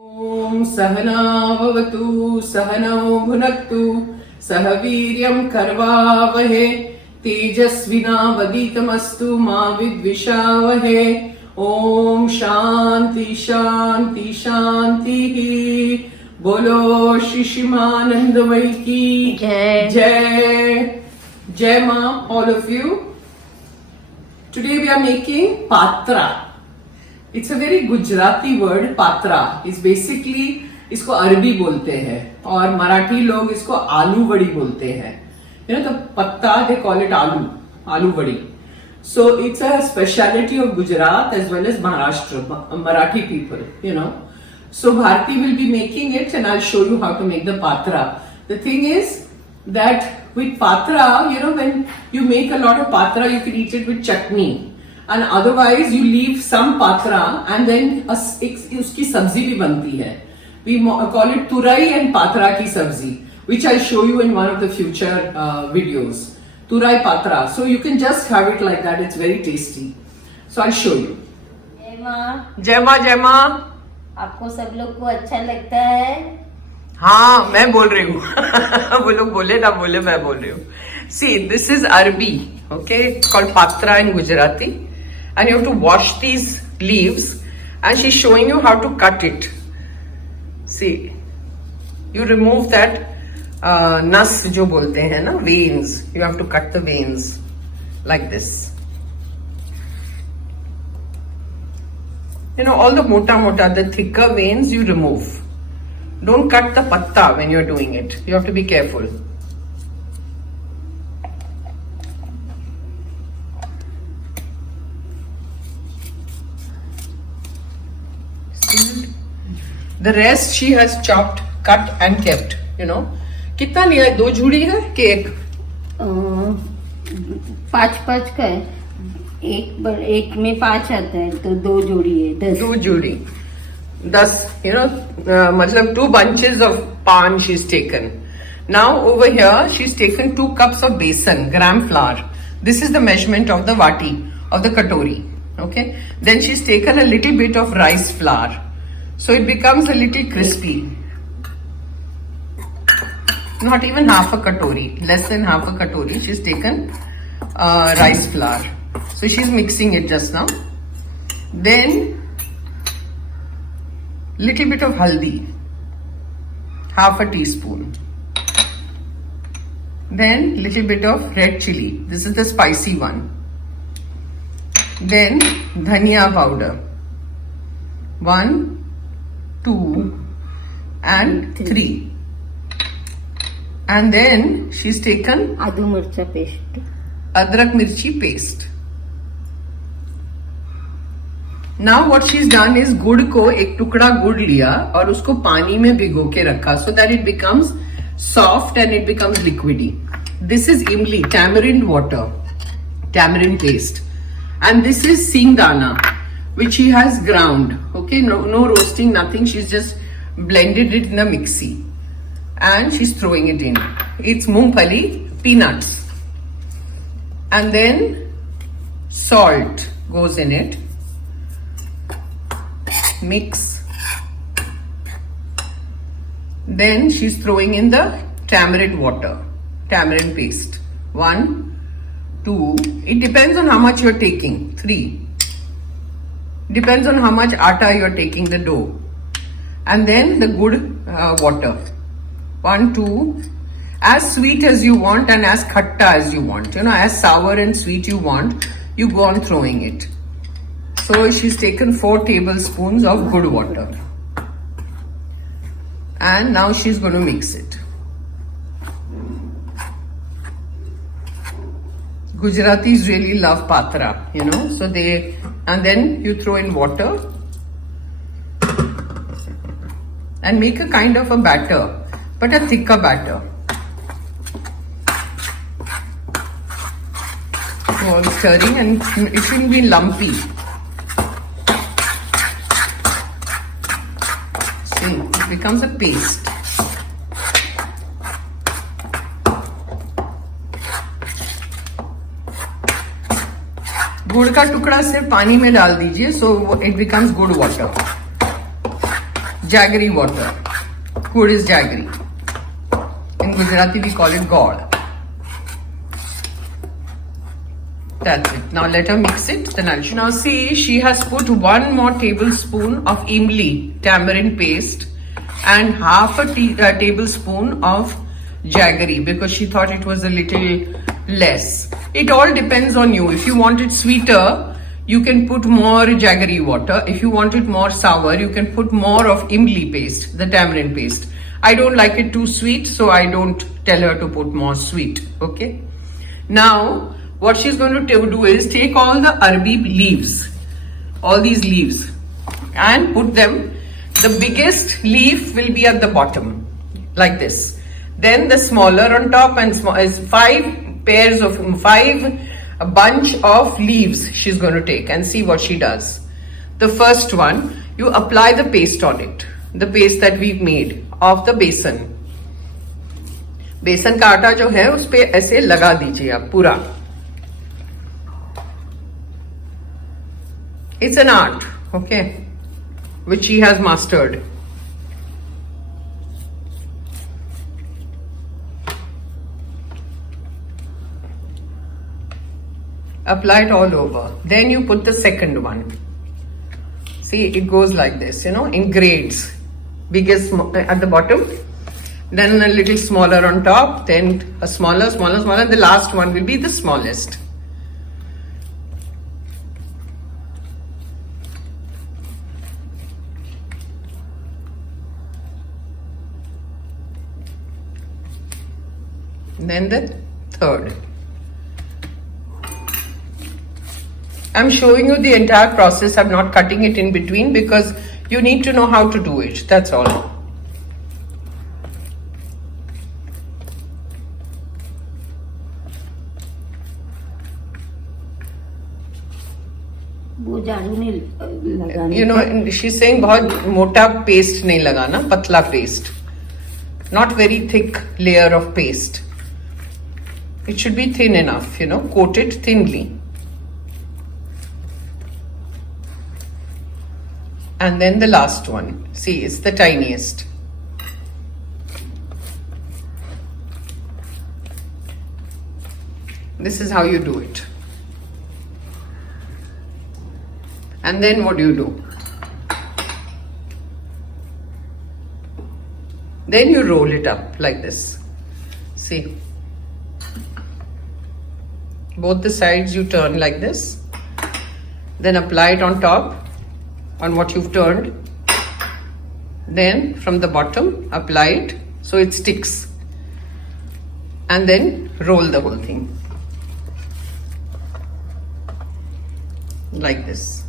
ॐ सहना भवतु सहनौ भुनक्तु सह वीर्यं करवावहे तेजस्विनावधीतमस्तु मा विद्विषावहे ॐ शांति शांति शांतिः बोलो श्री शिमानंदमयी की जय मां all of you. Today we are making Paatraa. It's a very Gujarati word. Paatraa is basically इसको अरबी बोलते हैं और मराठी लोग इसको आलू वड़ी बोलते हैं. You know the पत्ता they call it आलू वड़ी. So it's a speciality of Gujarat as well as Maharashtra, Marathi people. You know. So Bharti will be making it and I'll show you how to make the Paatraa. The thing is that with Paatraa, you know, when you make a lot of Paatraa, you can eat it with chutney. And otherwise you leave some Paatraa and then उसकी सब्जी भी बनती है. We call it तुरई and Paatraa की सब्जी, which I'll show you in one of the future videos. तुरई Paatraa. So you can just have it like that. It's very tasty. So I'll show you. जय माँ. आपको सब लोग को अच्छा लगता है? हाँ, मैं बोल रही हूँ. वो लोग बोले ना बोले, मैं बोल रही हूँ. See, this is Arbi, okay? It's called Paatraa in Gujarati. And you have to wash these leaves. And she's showing you how to cut it. See, you remove that nas जो बोलते हैं ना, veins. You have to cut the veins like this. You know, all the mota, the thicker veins you remove. Don't cut the patta when you're doing it. You have to be careful. The rest she has chopped, cut and kept. You know. कितना लिया है? 2 जुड़ी है कि 1? 5 का है. एक में 5 आता है तो 2 जोड़ी है. 2 जोड़ी 10. You know, मतलब 2 bunches of pan she's taken. Now over here she's taken 2 cups of besan, gram flour. This is the measurement of the vati, of the katori. Okay. Then she's taken a little bit of rice flour, so it becomes a little crispy. Not even half a katori, less than half a katori. She's taken rice flour. So she's mixing it just now. Then little bit of haldi, half a teaspoon. Then little bit of red chilli. This is the spicy one. Then dhania powder. 1, 2, and 3. And then she's taken adrak mirchi paste. Now what she's done is गुड़ को एक टुकड़ा गुड़ लिया और उसको पानी में भिगो के रखा so that it becomes soft and it becomes liquidy. This is imli, tamarind water, tamarind paste, and this is singdana, which she has ground. Okay, no roasting, nothing. She's just blended it in a mixie and she's throwing it in. It's mungfali, peanuts, and then salt goes in it. Mix. Then she's throwing in the tamarind water, tamarind paste. 1, 2. It depends on how much you're taking. 3. Depends on how much atta you're taking, the dough. And then the good water. 1, 2. As sweet as you want and as khatta as you want. You know, as sour and sweet you want, you go on throwing it. So she's taken 4 tablespoons of good water. And now she's going to mix it. Gujaratis really love Paatraa, you know. So and then you throw in water and make a kind of a batter, but a thicker batter. So I'm stirring and it shouldn't be lumpy. It becomes a paste. गुड़ का टुकड़ा सिर्फ पानी में डाल दीजिए, so it becomes good water. jaggery water. Good is jaggery. In Gujarati we call it gourd. That's it. Now let her mix it. Then I'll show. Now see, she has put 1 more tablespoon of imli tamarind paste and half a tablespoon of jaggery because she thought it was a little less. It all depends on you. If you want it sweeter, you can put more jaggery water. If you want it more sour, you can put more of imli paste, the tamarind paste. I don't like it too sweet, so I don't tell her to put more sweet. Okay. Now, what she's going to do is take all the Arbi leaves, all these leaves, and put them. The biggest leaf will be at the bottom, like this. Then the smaller on top, and is 5 bunch of leaves she's going to take, and see what she does. The first one, you apply the paste on it, the paste that we've made of the besan. बेसन का आटा जो है उस पे ऐसे लगा दीजिए आप पूरा. It's an art, okay, which she has mastered. Apply it all over. Then you put the second one. See, it goes like this, you know, in grades. Biggest at the bottom, then a little smaller on top, then a smaller. The last one will be the smallest. Then the third. I'm showing you the entire process. I'm not cutting it in between because you need to know how to do it. That's all. वो झाड़ू नहीं लगाने. You know, she's saying बहुत मोटा paste नहीं लगाना, पतला paste. Not very thick layer of paste. It should be thin enough, you know, coat it thinly. And then the last one. See, it's the tiniest. This is how you do it. And then what do? Then you roll it up like this. See. Both the sides you turn like this. Then apply it on top, on what you've turned. Then from the bottom, apply it so it sticks. And then roll the whole thing. Like this.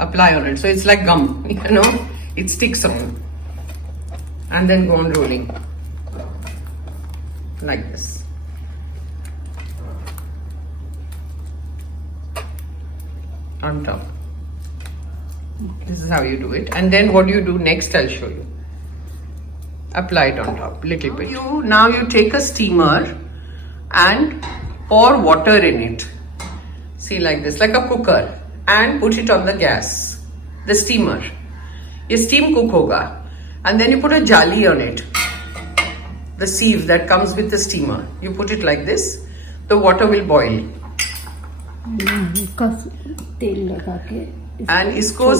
Apply on it. So it's like gum, you know, it sticks on. And then go on rolling. Like this. On top. This is how you do it. And then what do you do next? I'll show you. Apply it on top, little bit. Now you take a steamer and pour water in it. See, like this, like a cooker, and put it on the gas, the steamer. Ye steam cook hoga. And then you put a jali on it, the sieve that comes with the steamer. You put it like this, the water will boil. तेल लगा के and इसको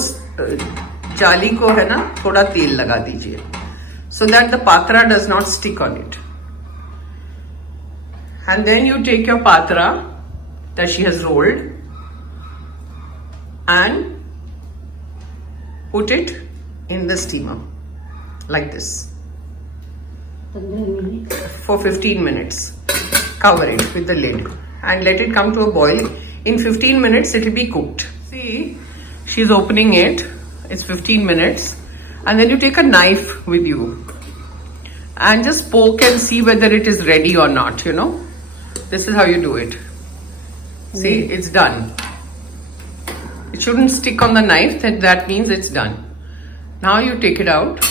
जाली को है ना थोड़ा तेल लगा दीजिए so that the patra does not stick on it. And then you take your patra that she has rolled and put it in the steamer like this for 15 minutes. Cover it with the lid and let it come to a boil. In 15 minutes, it will be cooked. See, she's opening it. It's 15 minutes. And then you take a knife with you and just poke and see whether it is ready or not, you know. This is how you do it. See, it's done. It shouldn't stick on the knife. That means it's done. Now you take it out.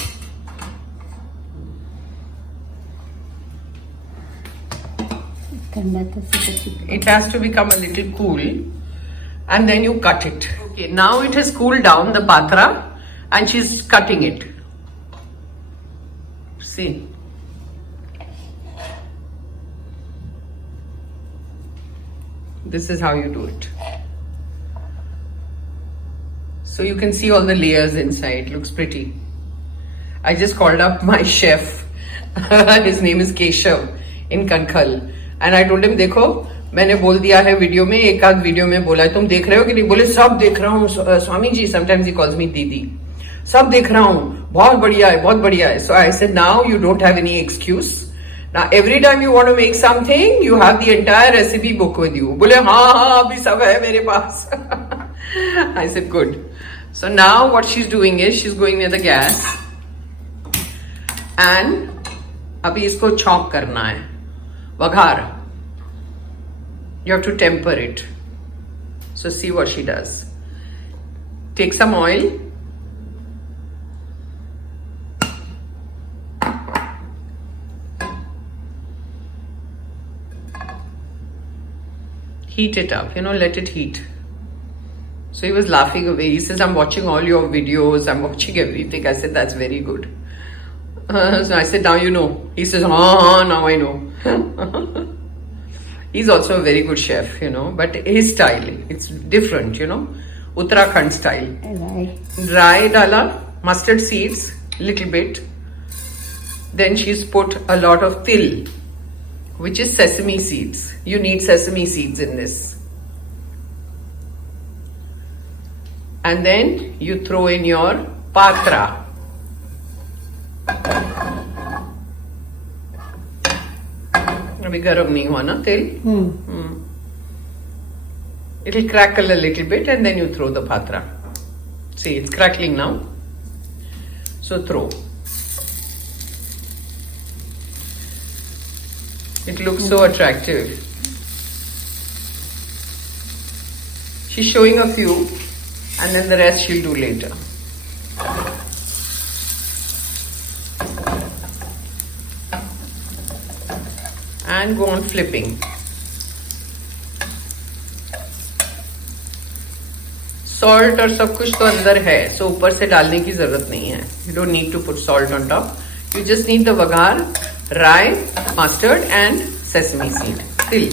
It has to become a little cool and then you cut it. Okay, now it has cooled down, the patra, and she's cutting it. See. This is how you do it. So you can see all the layers inside. Looks pretty. I just called up my chef. His name is Keshav in Kankhal. And I told him, देखो मैंने बोल दिया है video में, एक आध video में बोला है, तुम देख रहे हो कि नहीं? बोले सब देख रहा हूँ Swami ji. Sometimes he calls me दीदी. सब देख रहा हूँ, बहुत बढ़िया है, बहुत बढ़िया है. So I said, now you don't have any excuse. Now every time you want to make something, you have the entire recipe book with you. बोले हाँ अभी सब है मेरे पास. I said good. So now what she's doing is she's going near the gas and अभी इसको chop करना है, वघार. You have to temper it. So see what she does. Take some oil. Heat it up, let it heat. So he was laughing away. He says, I'm watching all your videos. I'm watching everything. I said, that's very good. So I said, now you know. He says, now I know. He's also a very good chef, but his style, it's different, Uttarakhand style. Dry dala, mustard seeds, little bit. Then she's put a lot of til, which is sesame seeds. You need sesame seeds in this. And then you throw in your paatraa. अभी गरम नहीं हुआ ना तेल. It'll crackle a little bit and then you throw the paatraa. See, it's crackling now. So throw. It looks so attractive. She's showing a few and then the rest she'll do later. And go on flipping. Salt और सब कुछ तो अंदर है, so ऊपर से डालने की जरूरत नहीं है. You don't need to put salt on top. You just need the वघार, rye, mustard and sesame seed. Til.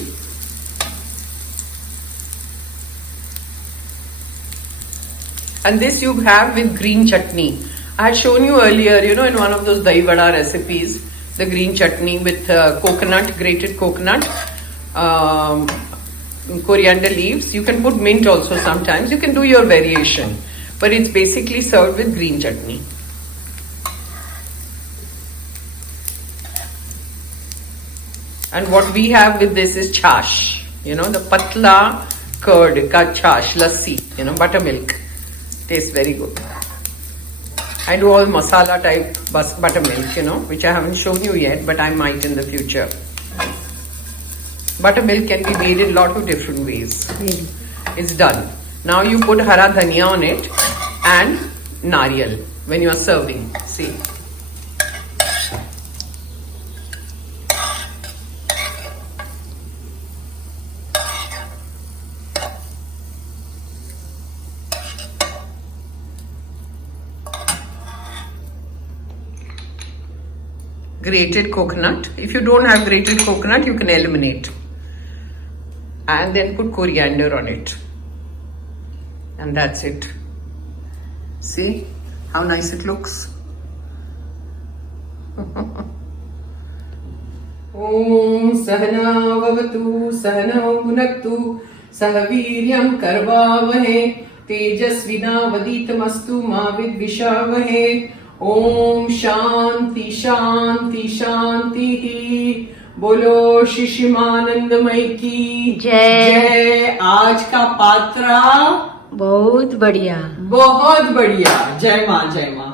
And this you have with green chutney. I had shown you earlier, in one of those dahi vada recipes, the green chutney with coconut, grated coconut, coriander leaves. You can put mint also sometimes. You can do your variation. But it's basically served with green chutney. And what we have with this is chash. The patla curd ka chash, lassi, buttermilk. Tastes very good. I do all masala type buttermilk, which I haven't shown you yet, but I might in the future. Buttermilk can be made in a lot of different ways. It's done. Now you put hara dhania on it and nariyal when you are serving. See. Grated coconut. If you don't have grated coconut, you can eliminate. And then put coriander on it. And that's it. See how nice it looks? Om Sahana Vavatu Sahana Bhunaktu Sahaviryam Karvavahe Tejasvina Vaditamastu Ma Vidvishavahe. Om Shanti शांति शांति ही. बोलो शिशिमानंदमय की जय. आज का पात्रा बहुत बढ़िया, बहुत बढ़िया. जय माँ जय माँ.